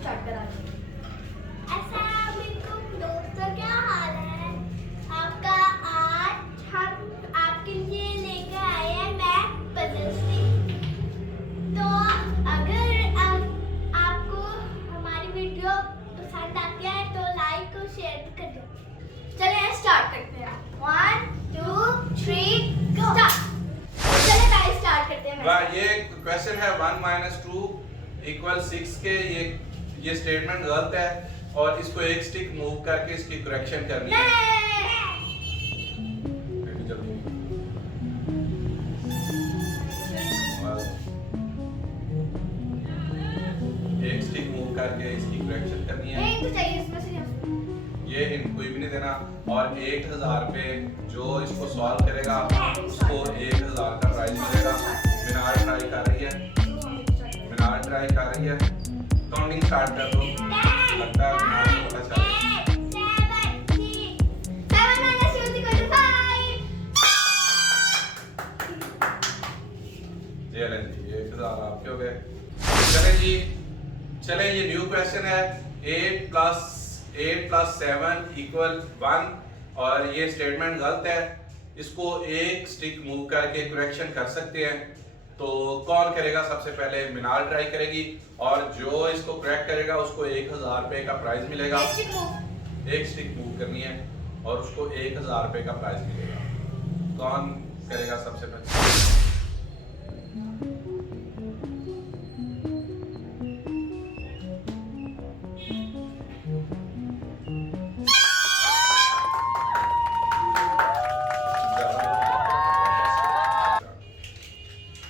Start करा दें। अस्सलाम वालेकुम दोस्तों, क्या हाल है आपका। आज हम आपके लिए लेकर आए हैं मैथ पजल्स। तो अगर आपको हमारी वीडियो पसंद आती है तो लाइक और शेयर भी कर दो। चलिए स्टार्ट करते हैं। 1 2 3 Go! स्टार्ट। चलिए गाइस स्टार्ट करते हैं। ये क्वेश्चन है 1 - 2 = 6 के ये स्टेटमेंट गलत है और इसको एक स्टिक मूव करके इसकी करेक्शन करनी है। जल्दी एक स्टिक मूव करके इसकी करेक्शन करनी है। नहीं तो चाहिए इसमें से नहीं। ये हिंट कोई भी नहीं देना और 1000 पे जो इसको सॉल्व करेगा उसको 1000 का प्राइज मिलेगा। मिनार ट्राई कर रही है, काउंटिंग स्टार्ट कर दो। लगता है मिनार को पता चल जी 1000 आपके हो गए। चले ये न्यू क्वेश्चन है 8 + 7 = 1 और ये स्टेटमेंट गलत है। इसको एक स्टिक मूव करके करेक्शन कर सकते हैं। तो कौन करेगा? सबसे पहले मिनाल ट्राई करेगी और जो इसको क्रैक करेगा उसको 1000 रुपए का प्राइज मिलेगा। एक स्टिक मूव करनी है और उसको 1000 रुपए का प्राइज मिलेगा। कौन करेगा सबसे पहले?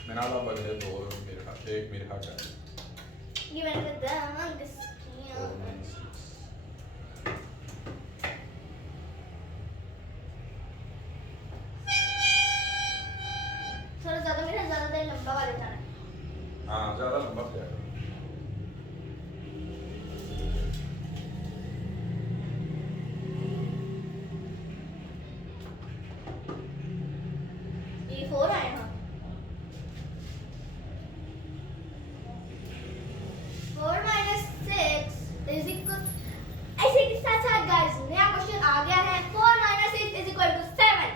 मिनाल आप बदले दो मेरे हाथ, एक मेरे हाथ है। ये मैंने दंग किया। थोड़ा ज्यादा मेरा ज्यादा देर लंबा वाला जाना है। हाँ ज्यादा लंबा प्लेयर है। ये 4 आए हैं। 4 - 6 = ऐसे के साथ साथ गाइस नया क्वेश्चन आ गया है। 4 - 6 = 7।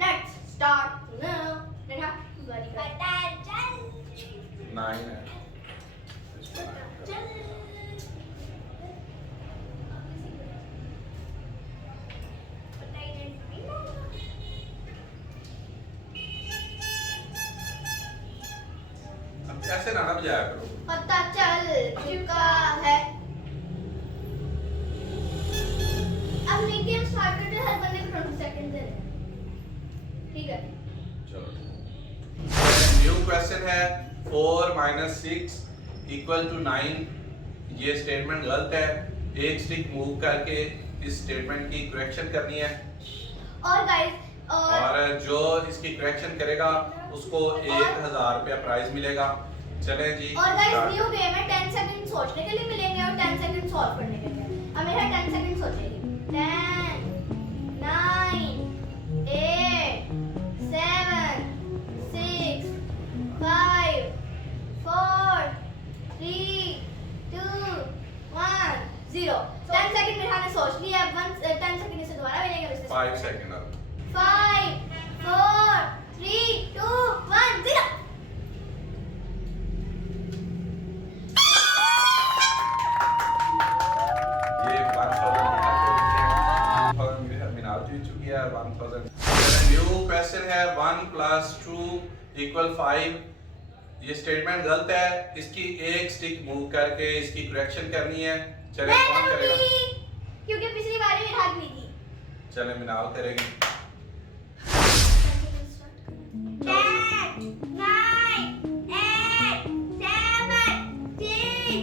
Let's start now. देखा गाड़ी का पता चल 9 है। चल पता ही नहीं। अब ऐसे ना बजाया करो। पता चल चुका है। अब मैं गेम स्टार्ट करते हैं। हर बंदे को 20 सेकंड दे रहे हैं। ठीक है। चलो न्यू क्वेश्चन है 4 - 6 = 9। ये स्टेटमेंट गलत है। एक स्टिक मूव करके इस स्टेटमेंट की करेक्शन करनी है और गाइस और जो इसकी करेक्शन करेगा उसको 1000 रुपया प्राइज मिलेगा। चलें जी और गाइस start। न्यू गेम है। 10 सेकंड सोचने के लिए मिलेंगे और 10 सेकंड सॉल्व करने के लिए। अब मेरा 10 सेकंड सोचेगी। 10 9 8 7 6 5 4 3 2 1 0। 10 सेकंड मेरा ने सोच लिया। अब 10 सेकंड से दोबारा मिलेंगे। 5 सेकंड अब 5 4 3 2 1 0। ये 1000 मिनाल जीत चुकी है। 1000 न्यू क्वेश्चन है 1 + 2 = 5। ये स्टेटमेंट गलत है। इसकी एक स्टिक मूव करके इसकी करेक्शन करनी है। चले मैं कौन करेगा? करूंगी क्योंकि पिछली बार मेरी हाथ नहीं थी। चले मिनाल करेगी। 10 9 8 7 6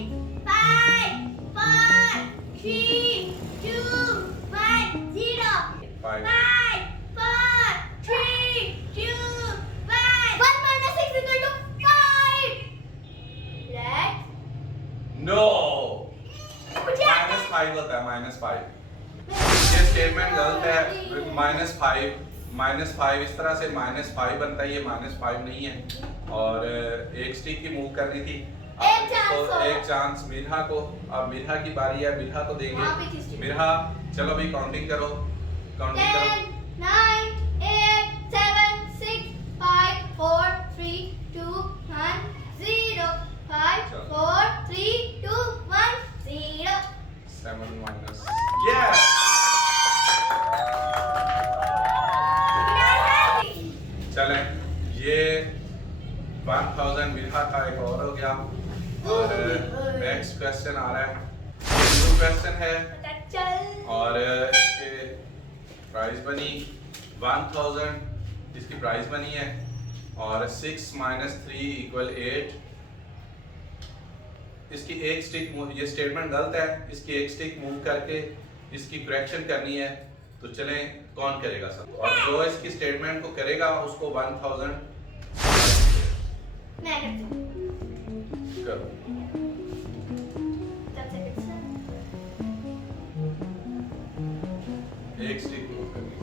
5 4 3 2 1 0 5 5 4 3 2 1 1 - 6 = 5। Let's नो मुझे -5 होता है। -5 ये स्टेटमेंट गलत है। -5 इस तरह से -5 बनता है। ये -5 नहीं है और एक स्टिक की मूव करनी थी। एक चांस एक चांस मिरहा को। अब मिरहा की बारी है, मिरहा को वहाँ पे देंगे। किस मिरहा चलो भी काउंटिंग करो, काउंटिंग करो। 10, 9, 8, 7, 6, 5, 4, 3, 2, 1, 0. 5, 4, 3, 2, 1, 0. 7 minus yes। चले ये 1000 मिरहा का एक और हो गया। और नेक्स्ट क्वेश्चन आ रहा है, न्यू क्वेश्चन है और इसके प्राइस बनी 1000, इसकी प्राइस बनी है। और 6 minus 3 = 8। इसकी एक स्टिक मूव, ये स्टेटमेंट गलत है, इसकी एक स्टिक मूव करके इसकी करेक्शन करनी है। तो चलें कौन करेगा सब, और जो इसकी स्टेटमेंट को करेगा उसको 1000 मैं करती हूँ। करो। 10 seconds है। एक स्टिक मूव करनी है।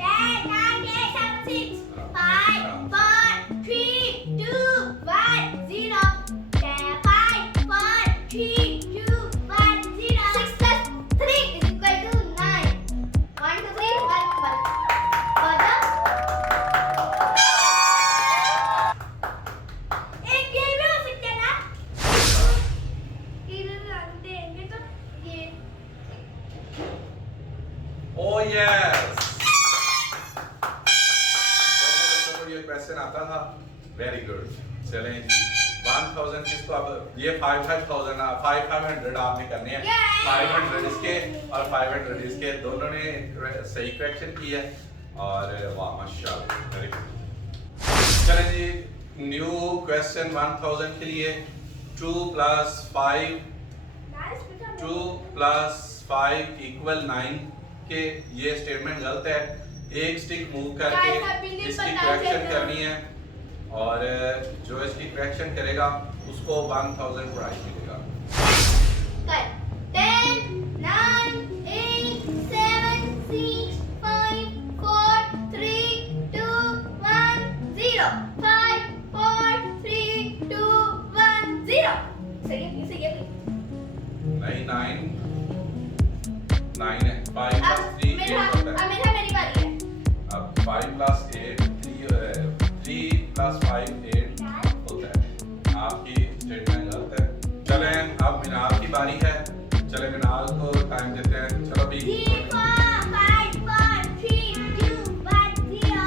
10, 9, 8, 7, 6, 5, 4, 3, 2, 1, 0. 10, 5, 4, 3, 2, 1, 0. 6 plus 3 is equal to 9. 1, 2, 3, 1, 1. एक ये भी हो सकता है ना? इधर रख देंगे तो ये Oh yes! दोनों बच्चों को ये क्वेश्चन आता था। Very good. चलें जी 1000 किसको, अब ये 500 आपने करने हैं। 500 इसके और 500 इसके, दोनों ने सही करेक्शन की है। और वाह माशाल्लाह, वेरी गुड। चलें जी न्यू क्वेश्चन 1000 के लिए 2 + 5 नाइस बेटा 2 + 5 = 9 के ये स्टेटमेंट गलत है। एक स्टिक मूव करके Guys, I believe इसकी बता करेक्शन देना। करनी है और जो इसकी करेक्शन करेगा उसको 1000 प्राइस मिलेगा। कर 10, 9, 8, 7, 6, 5, 4, 3, 2, 1, 0. 5, 4, 3, 2, 1, 0. सही है, सही है। नहीं 9 है। 5 अब + 3 मेरा 8 होता है। मेरी बारी है। अब 5 + 8 3 + 5 8 होता है। आपकी स्टेटमेंट गलत है। चलें अब मिनाल की बारी है। चलें मिनाल को टाइम देते हैं। चलो भी 3, 4, 5, 4, 3, 2, 1, 0.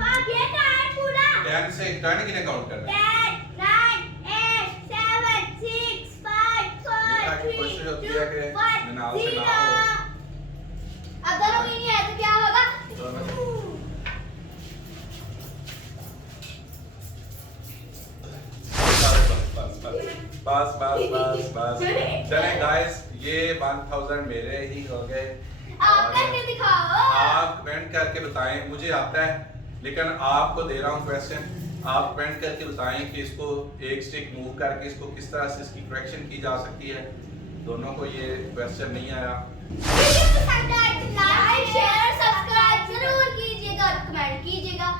हाँ ये का है पूरा 10 से 10 कितने काउंट करना है? 10, 9, 8, 7, 6, 5, 4, देखा कि 3, कोशिश होती 2, है कि 1, मिनाल से ना 0. हो। अब दोनों में नहीं आया तो क्या होगा? दोनों बस चलें गाइस ये 1000 मेरे ही हो गए। आप करके दिखाओ। आप कमेंट करके बताएं, मुझे आता है लेकिन आपको दे रहा हूँ क्वेश्चन। आप कमेंट करके बताएं कि इसको एक स्टिक मूव करके इसको किस तरह से इसकी करेक्शन की जा सकती है। दोनों को ये क्वेश्चन नहीं आया। लाइक शेयर सब्सक्राइब जरूर कीजिएगा और कमेंट कीजिएगा।